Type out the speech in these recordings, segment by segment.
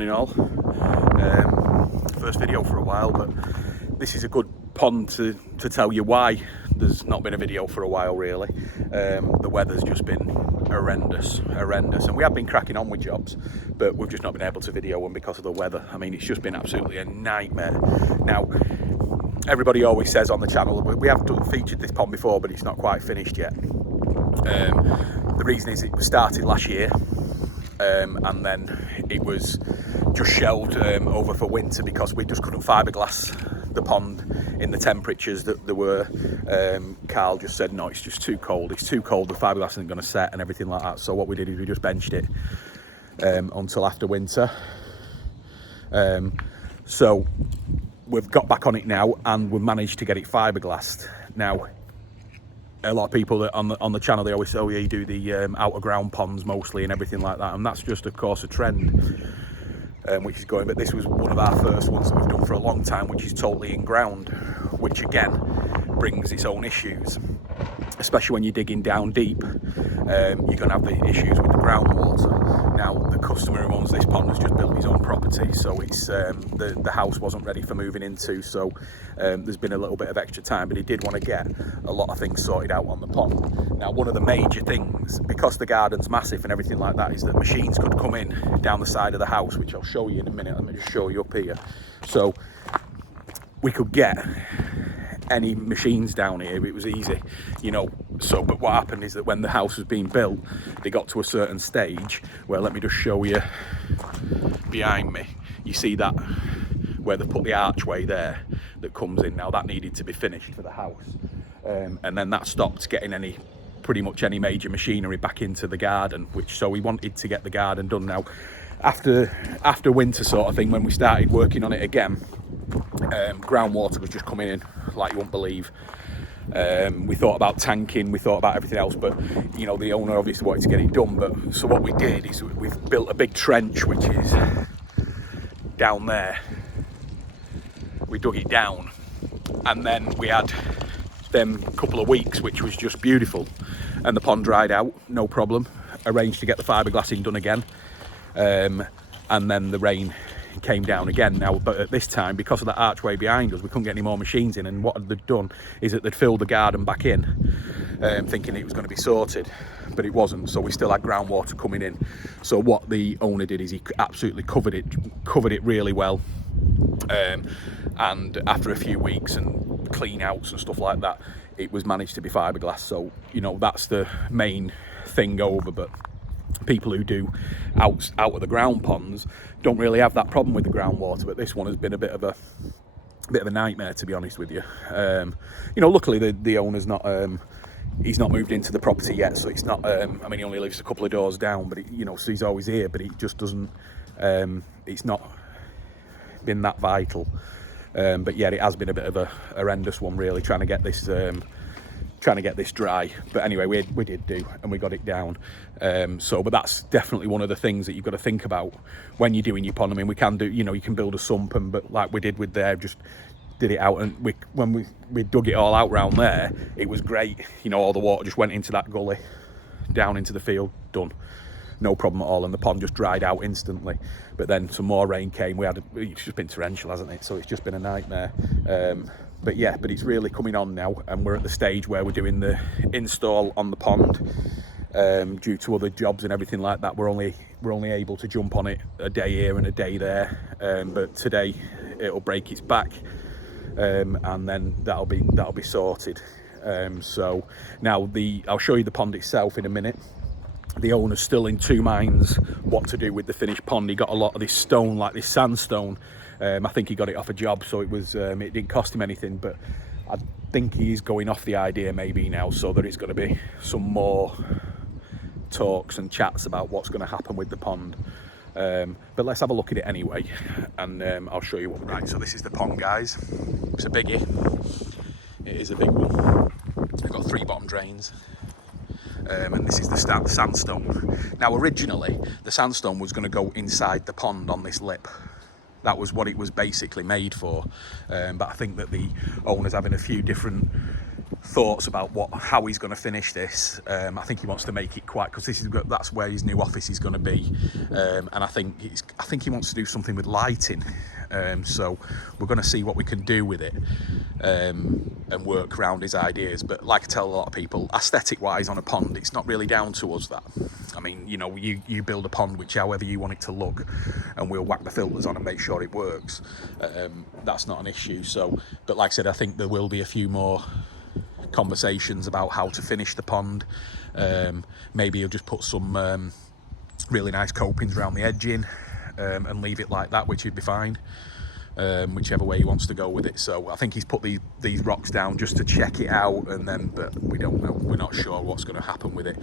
morning all. First video for a while, but this is a good pond to tell you why there's not been a video for a while really. The weather's just been horrendous, and we have been cracking on with jobs, but we've just not been able to video them because of the weather. I mean, it's just been absolutely a nightmare. Now, everybody always says on the channel, we have featured this pond before, but it's not quite finished yet. The reason is it was started last year, and then it was just shelved over for winter because we just couldn't fibreglass the pond in the temperatures that there were. Carl just said, no, it's just too cold. It's too cold, the fiberglass isn't going to set and everything like that. So what we did is we just benched it until after winter. So we've got back on it now and we've managed to get it fiberglassed. Now, a lot of people that on the channel, they always say, oh yeah, you do the out of ground ponds mostly and everything like that. And that's just, of course, a trend. Which is going, but this was one of our first ones that we've done for a long time, which is totally in ground, which again brings its own issues, especially when you're digging down deep. You're going to have the issues with the groundwater. Now, the customer who owns this pond has just built his own property, so it's the house wasn't ready for moving into, so there's been a little bit of extra time, but he did want to get a lot of things sorted out on the pond. Now, one of the major things, because the garden's massive and everything like that, is that machines could come in down the side of the house, which I'll show you in a minute. Let me just show you up here. So we could get any machines down here, it was easy, you know. So, but what happened is that when the house was being built, they got to a certain stage where, let me just show you behind me, you see that where they put the archway there that comes in. Now that needed to be finished for the house, and then that stopped getting pretty much any major machinery back into the garden, which, so we wanted to get the garden done. Now after winter sort of thing, when we started working on it again, groundwater was just coming in like you won't believe. We thought about tanking, we thought about everything else, but you know, the owner obviously wanted to get it done. But so what we did is we've built a big trench, which is down there. We dug it down, and then we had them couple of weeks which was just beautiful, and the pond dried out, no problem. Arranged to get the fiberglassing done again, and then the rain came down again. Now, but at this time, because of that archway behind us, we couldn't get any more machines in, and what they'd done is that they'd filled the garden back in, thinking it was going to be sorted, but it wasn't. So we still had groundwater coming in. So what the owner did is he absolutely covered it really well, and after a few weeks and clean outs and stuff like that, it was managed to be fiberglass. So, you know, that's the main thing over. But people who do out of the ground ponds don't really have that problem with the groundwater, but this one has been a bit of a nightmare, to be honest with you. You know, luckily the owner's not he's not moved into the property yet, so it's not I mean, he only lives a couple of doors down, but you know, so he's always here, but he just doesn't it's not been that vital. But yeah, it has been a bit of a horrendous one really, trying to get this dry. But anyway, we did do, and we got it down. But that's definitely one of the things that you've got to think about when you're doing your pond. I mean, we can do, you know, you can build a sump, but like we did with there, just did it out, and when we dug it all out round there, it was great. You know, all the water just went into that gully, down into the field, done. No problem at all, and the pond just dried out instantly. But then some more rain came. It's just been torrential, hasn't it? So it's just been a nightmare. But yeah, but it's really coming on now, and we're at the stage where we're doing the install on the pond. Due to other jobs and everything like that, we're only able to jump on it a day here and a day there. But today it'll break its back, and then that'll be sorted. So now I'll show you the pond itself in a minute. The owner's still in two minds what to do with the finished pond. He got a lot of this stone, like this sandstone. I think he got it off a job, so it didn't cost him anything, but I think he's going off the idea maybe now, so that it's going to be some more talks and chats about what's going to happen with the pond. But let's have a look at it anyway, and I'll show you what we're doing. Right, so this is the pond, guys. It's a biggie. It is a big one. We've got 3 bottom drains. And this is the sandstone. Now, originally, the sandstone was going to go inside the pond on this lip. That was what it was basically made for. But I think that the owner's having a few different thoughts about how he's going to finish this. I think he wants to make it quite, because that's where his new office is going to be, and I think he wants to do something with lighting. So we're going to see what we can do with it, and work around his ideas. But like I tell a lot of people, aesthetic wise on a pond, it's not really down to us that. I mean, you know, you build a pond which however you want it to look, and we'll whack the filters on and make sure it works. That's not an issue. So, but like I said, I think there will be a few more conversations about how to finish the pond. Maybe he'll just put some really nice copings around the edging, and leave it like that, which would be fine, whichever way he wants to go with it. So I think he's put these rocks down just to check it out, and then, but we don't know, we're not sure what's going to happen with it.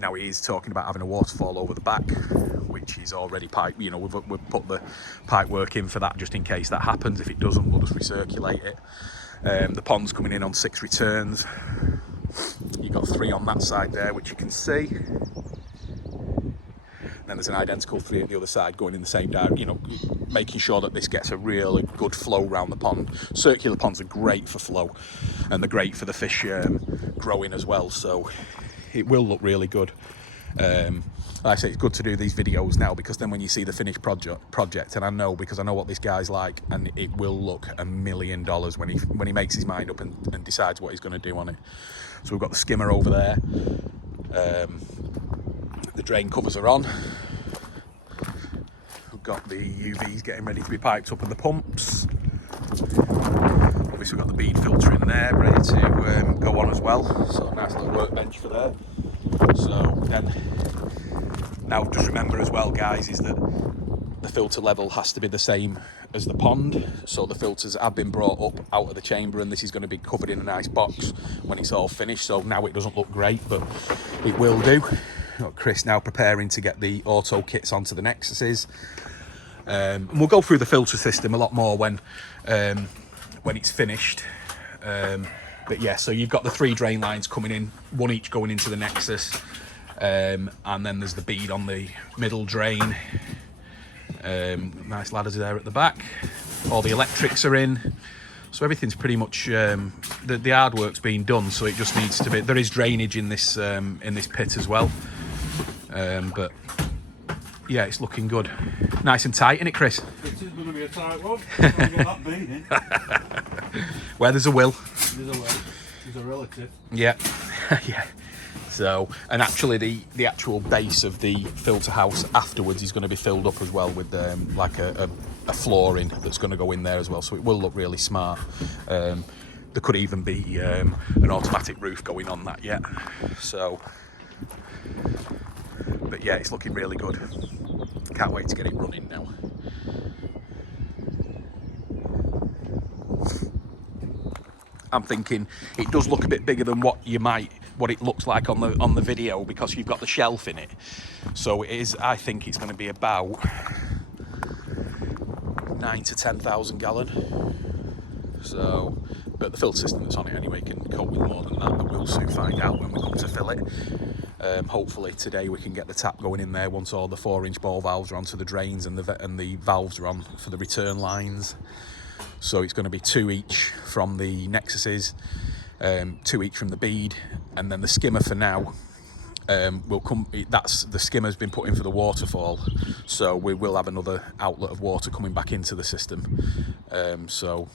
Now he is talking about having a waterfall over the back, which is already pipe, you know, we've put the pipe work in for that just in case that happens. If it doesn't, we'll just recirculate it. The pond's coming in on 6 returns. You've got 3 on that side there, which you can see. Then there's an identical 3 at the other side going in the same direction, you know, making sure that this gets a really good flow around the pond. Circular ponds are great for flow, and they're great for the fish growing as well, so it will look really good. Like I say, it's good to do these videos now, because then when you see the finished project, and I know, because I know what this guy's like, and it will look $1 million when he makes his mind up and decides what he's going to do on it. So we've got the skimmer over there. The drain covers are on. We've got the UVs getting ready to be piped up, and the pumps. Obviously we've got the bead filter in there ready to go on as well, so a nice little workbench for there. So then, now just remember as well, guys, is that the filter level has to be the same as the pond. So the filters have been brought up out of the chamber, and this is going to be covered in a nice box when it's all finished. So now it doesn't look great, but it will do. Got Chris now preparing to get the auto kits onto the Nexuses. And we'll go through the filter system a lot more when it's finished. But yeah, so you've got the 3 drain lines coming in, 1 each going into the Nexus, and then there's the bead on the middle drain. Nice ladders there at the back. All the electrics are in, so everything's pretty much the hard work's being done. So it just needs to be. There is drainage in this pit as well, but yeah, it's looking good, nice and tight, isn't it, Chris? It is going to be a tight one. Get that bead in. Where there's a will, There's a will. There's a relative. yeah. Yeah. So, and actually the actual base of the filter house afterwards is going to be filled up as well with like a flooring that's going to go in there as well, so it will look really smart. There could even be an automatic roof going on that yet. So, but yeah, it's looking really good. Can't wait to get it running now. I'm thinking it does look a bit bigger than what it looks like on the video, because you've got the shelf in it. So it is, I think it's going to be about 9,000 to 10,000 gallon. So, but the filter system that's on it anyway can cope with more than that, but we'll soon find out when we come to fill it. Hopefully today we can get the tap going in there once all the 4-inch ball valves are onto the drains, and the valves are on for the return lines. So it's going to be 2 each from the Nexuses, 2 each from the bead, and then the skimmer for now will come. That's the skimmer's been put in for the waterfall, so we will have another outlet of water coming back into the system. So,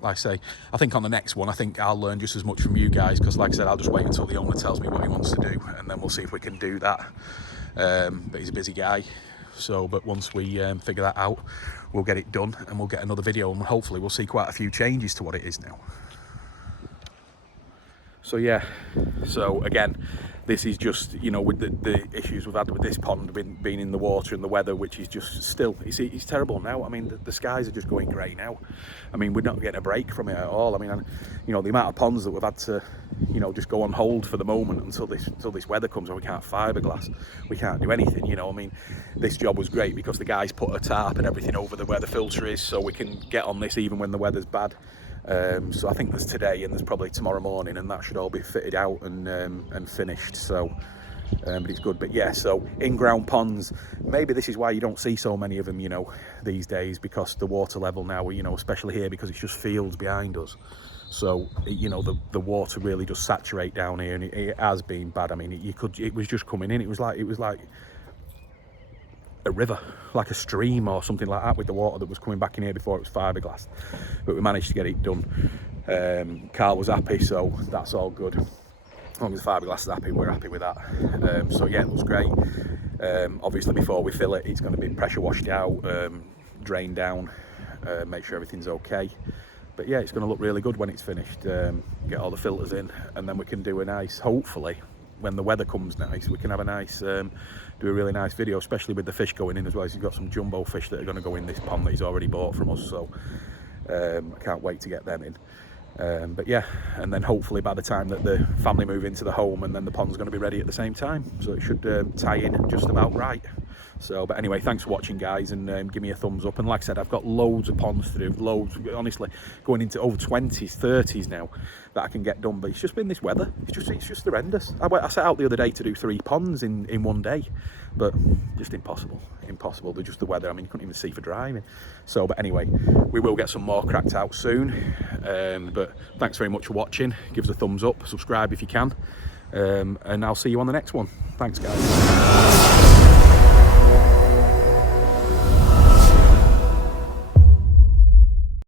like I say, I think on the next one, I think I'll learn just as much from you guys, because like I said, I'll just wait until the owner tells me what he wants to do, and then we'll see if we can do that. But he's a busy guy. So, but once we figure that out, we'll get it done, and we'll get another video, and hopefully we'll see quite a few changes to what it is now. So yeah, so again, this is just, you know, with the issues we've had with this pond being in the water and the weather, which is just still, it's terrible now. I mean, the skies are just going grey now. I mean, we're not getting a break from it at all. I mean, you know, the amount of ponds that we've had to, you know, just go on hold for the moment until this weather comes, and we can't fiberglass, we can't do anything, you know. I mean, this job was great because the guys put a tarp and everything over where the filter is, so we can get on this even when the weather's bad. So I think there's today and there's probably tomorrow morning, and that should all be fitted out and finished. So, but it's good. But yeah, so in-ground ponds, maybe this is why you don't see so many of them, you know, these days, because the water level now, you know, especially here, because it's just fields behind us. So you know, the water really does saturate down here, and it has been bad. I mean, it was just coming in. It was like a river, like a stream or something like that, with the water that was coming back in here before it was fiberglass. But we managed to get it done. Carl was happy, so that's all good. As long as the fiberglass is happy, we're happy with that. So yeah, it looks great. Obviously before we fill it, it's going to be pressure washed out, drained down, make sure everything's okay. But yeah, it's going to look really good when it's finished. Get all the filters in, and then we can do a nice, hopefully when the weather comes nice, we can have a nice, do a really nice video, especially with the fish going in as well. He's got some jumbo fish that are going to go in this pond that he's already bought from us, so I can't wait to get them in. But yeah, and then hopefully by the time that the family move into the home, and then the pond's going to be ready at the same time, so it should tie in just about right. So, but anyway, thanks for watching, guys, and give me a thumbs up. And like I said, I've got loads of ponds to do, loads, honestly, going into over 20s, 30s now that I can get done. But it's just been this weather. It's just horrendous. I set out the other day to do 3 ponds in one day, but just impossible. They're just the weather. I mean, you couldn't even see for driving. So, but anyway, we will get some more cracked out soon. But thanks very much for watching. Give us a thumbs up, subscribe if you can, and I'll see you on the next one. Thanks, guys.